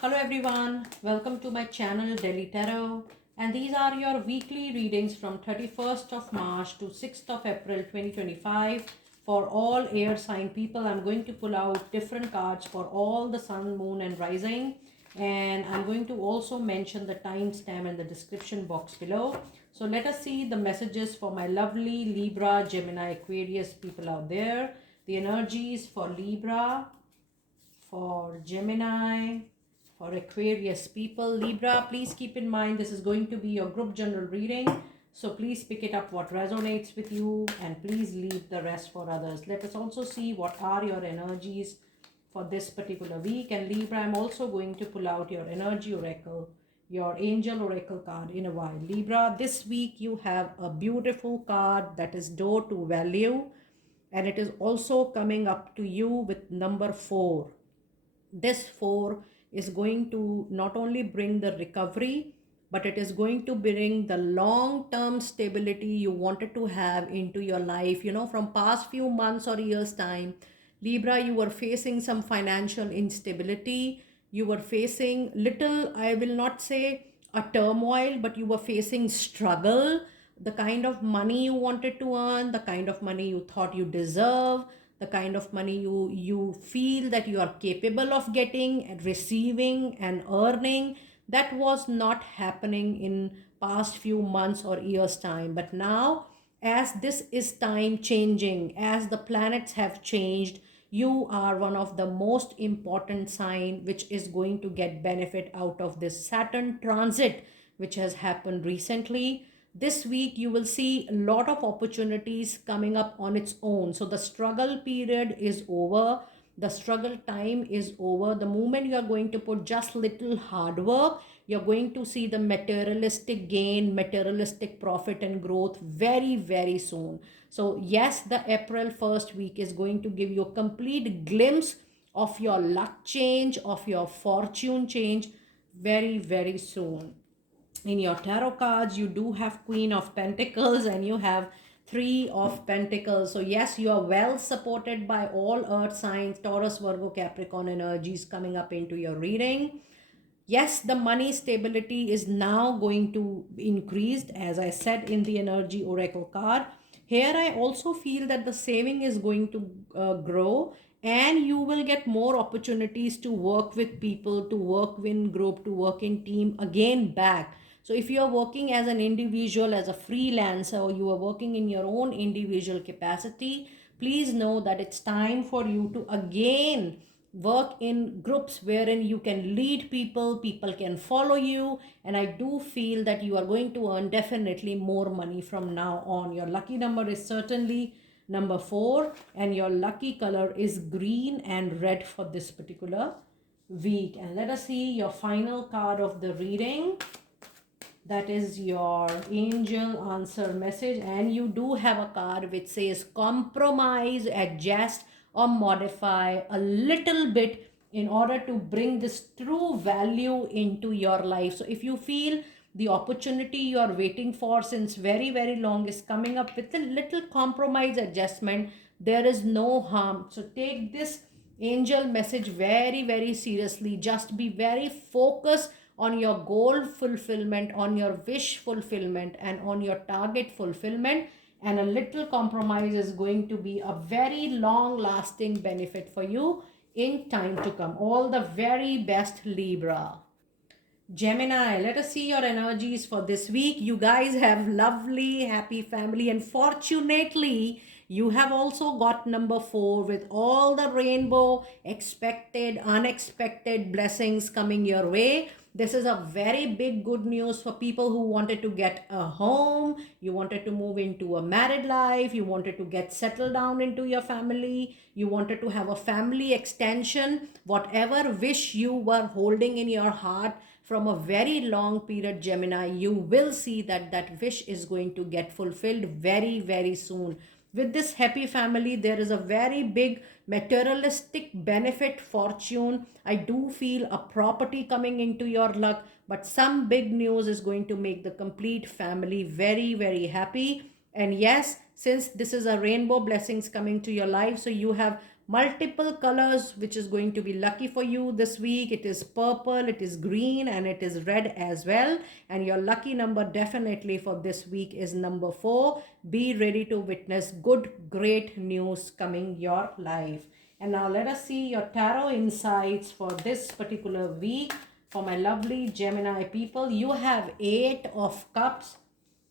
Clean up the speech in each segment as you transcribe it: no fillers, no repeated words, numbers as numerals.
Hello everyone, welcome to my channel Delhi Tarot, and these are your weekly readings from 31st of March to 6th of April 2025 for all air sign people. I'm going to pull out different cards for all the sun, moon and rising, and I'm going to also mention the timestamp in the description box below. So let us see the messages for my lovely Libra, Gemini, Aquarius people out there. The energies for Libra, for Gemini, for Aquarius people. Libra, please keep in mind this is going to be your group general reading. So please pick it up what resonates with you and please leave the rest for others. Let us also see what are your energies for this particular week. And Libra, I'm also going to pull out your energy oracle, your angel oracle card in a while. Libra, this week you have a beautiful card that is door to value, and it is also coming up to you with number 4. This 4 is going to not only bring the recovery, but it is going to bring the long term stability you wanted to have into your life. From past few months or years time, Libra, you were facing some financial instability. You were facing little, I will not say a turmoil, but you were facing struggle. The kind of money you wanted to earn, the kind of money you thought you deserve, the kind of money you feel that you are capable of getting and receiving and earning, that was not happening in past few months or years time. But now, as this is time changing, as the planets have changed, you are one of the most important sign which is going to get benefit out of this Saturn transit which has happened recently. This week you will see a lot of opportunities coming up on its own. So the struggle period is over, the struggle time is over. The moment you are going to put just little hard work, you're going to see the materialistic gain, materialistic profit and growth very, very soon. So yes, the April 1st week is going to give you a complete glimpse of your luck change, of your fortune change very, very soon. In your tarot cards, you do have Queen of Pentacles and you have Three of Pentacles. So yes, you are well supported by all earth signs, Taurus, Virgo, Capricorn energies coming up into your reading. Yes, the money stability is now going to increase, as I said in the energy oracle card. Here I also feel that the saving is going to grow, and you will get more opportunities to work with people, to work in group, to work in team again back. So if you are working as an individual, as a freelancer, or you are working in your own individual capacity, please know that it's time for you to again work in groups wherein you can lead people, people can follow you, and I do feel that you are going to earn definitely more money from now on. Your lucky number is certainly number 4, and your lucky color is green and red for this particular week. And let us see your final card of the reading. That is your angel answer message, and you do have a card which says compromise, adjust or modify a little bit in order to bring this true value into your life. So if you feel the opportunity you are waiting for since very, very long is coming up with a little compromise adjustment, there is no harm. So take this angel message very, very seriously. Just be very focused on your goal fulfillment, on your wish fulfillment, and on your target fulfillment. And a little compromise is going to be a very long lasting benefit for you in time to come. All the very best, Libra. Gemini, let us see your energies for this week. You guys have lovely, happy family, and fortunately, you have also got number 4 with all the rainbow, expected, unexpected blessings coming your way. This is a very big good news for people who wanted to get a home, you wanted to move into a married life, you wanted to get settled down into your family, you wanted to have a family extension, whatever wish you were holding in your heart from a very long period, Gemini, you will see that that wish is going to get fulfilled very, very soon. With this happy family, there is a very big materialistic benefit fortune. I do feel a property coming into your luck, but some big news is going to make the complete family very, very happy. And yes, since this is a rainbow blessings coming to your life, so you have multiple colors which is going to be lucky for you this week. It is purple, it is green, and it is red as well. And your lucky number definitely for this week is number 4. Be ready to witness good, great news coming your life. And now let us see your tarot insights for this particular week. For my lovely Gemini people, you have 8 of Cups,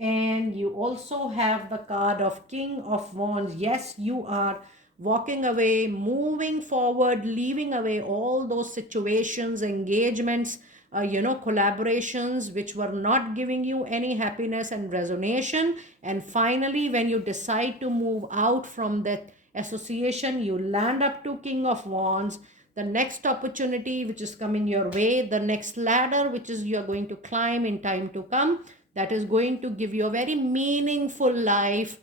and you also have the card of King of Wands. Yes, you are walking away, moving forward, leaving away all those situations, engagements, collaborations which were not giving you any happiness and resonation. And finally, when you decide to move out from that association, you land up to King of Wands. The next opportunity which is coming your way, the next ladder which is you are going to climb in time to come, that is going to give you a very meaningful life,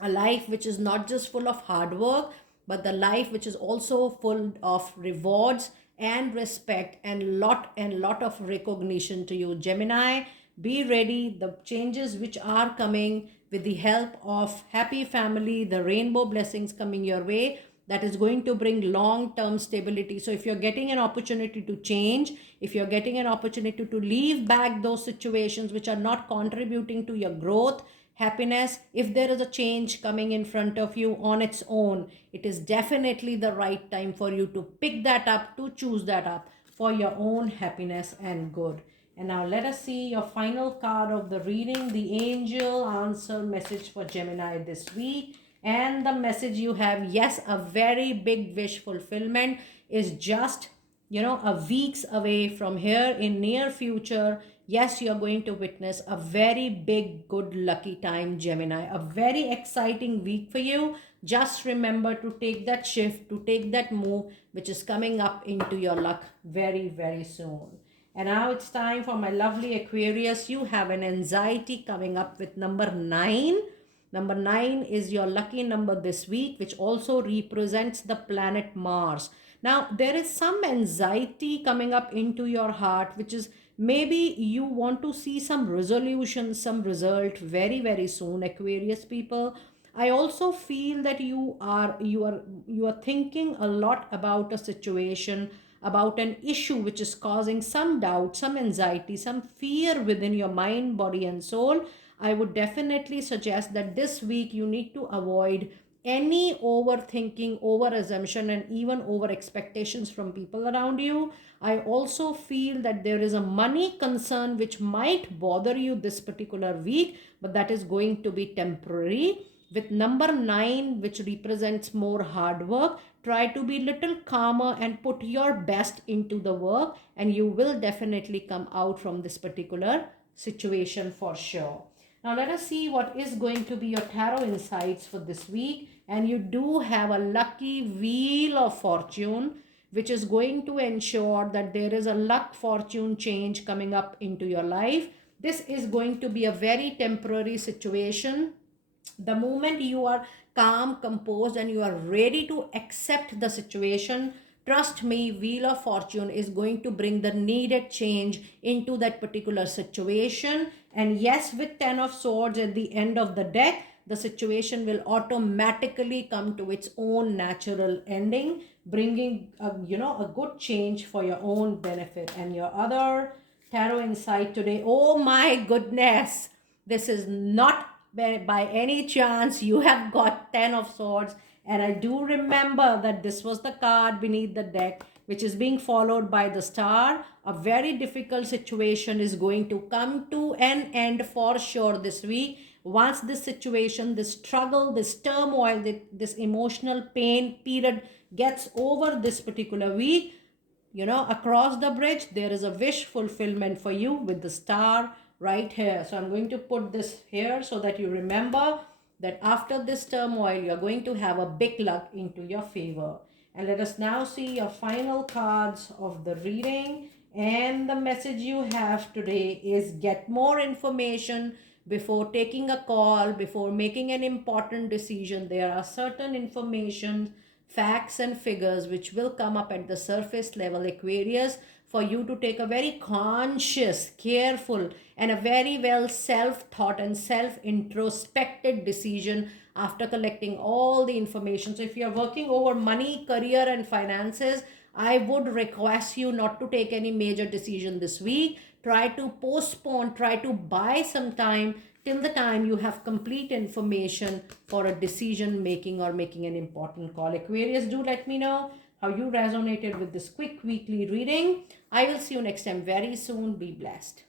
a life which is not just full of hard work, but the life which is also full of rewards and respect and lot of recognition to you, Gemini. Be ready. The changes which are coming with the help of happy family, the rainbow blessings coming your way, that is going to bring long-term stability. So if you're getting an opportunity to change, if you're getting an opportunity to leave back those situations which are not contributing to your growth, happiness, if there is a change coming in front of you on its own, it is definitely the right time for you to pick that up, to choose that up for your own happiness and good. And now let us see your final card of the reading, the angel answer message for Gemini this week. And the message you have, yes, a very big wish fulfillment is just a weeks away from here in near future. Yes, you're going to witness a very big good lucky time, Gemini, a very exciting week for you. Just remember to take that shift, to take that move which is coming up into your luck very, very soon. And now it's time for my lovely Aquarius. You have an anxiety coming up with number 9. Number 9 is your lucky number this week, which also represents the planet Mars. Now, there is some anxiety coming up into your heart, which is maybe you want to see some resolution, some result very, very soon, Aquarius people. I also feel that you are thinking a lot about a situation, about an issue which is causing some doubt, some anxiety, some fear within your mind, body, and soul. I would definitely suggest that this week you need to avoid any overthinking, over assumption, and even over expectations from people around you. I also feel that there is a money concern which might bother you this particular week, but that is going to be temporary. With number 9, which represents more hard work, try to be little calmer and put your best into the work, and you will definitely come out from this particular situation for sure. Now let us see what is going to be your tarot insights for this week. And you do have a lucky wheel of fortune, which is going to ensure that there is a luck fortune change coming up into your life. This is going to be a very temporary situation. The moment you are calm, composed, and you are ready to accept the situation, trust me, Wheel of Fortune is going to bring the needed change into that particular situation. And yes, with 10 of Swords at the end of the deck, the situation will automatically come to its own natural ending, bringing a good change for your own benefit. And your other tarot insight today, oh my goodness, this is not by any chance you have got 10 of Swords. And I do remember that this was the card beneath the deck, which is being followed by the star. A very difficult situation is going to come to an end for sure this week. Once this situation, this struggle, this turmoil, this emotional pain period gets over this particular week, across the bridge, there is a wish fulfillment for you with the star right here. So I'm going to put this here so that you remember that after this turmoil, you're going to have a big luck into your favor. And let us now see your final cards of the reading. And the message you have today is get more information before taking a call, before making an important decision. There are certain information, facts and figures which will come up at the surface level, Aquarius, for you to take a very conscious, careful, and a very well self thought and self introspected decision after collecting all the information. So, if you are working over money, career, and finances, I would request you not to take any major decision this week. Try to postpone, try to buy some time till the time you have complete information for a decision making or making an important call. Aquarius, do let me know how you resonated with this quick weekly reading. I will see you next time very soon. Be blessed.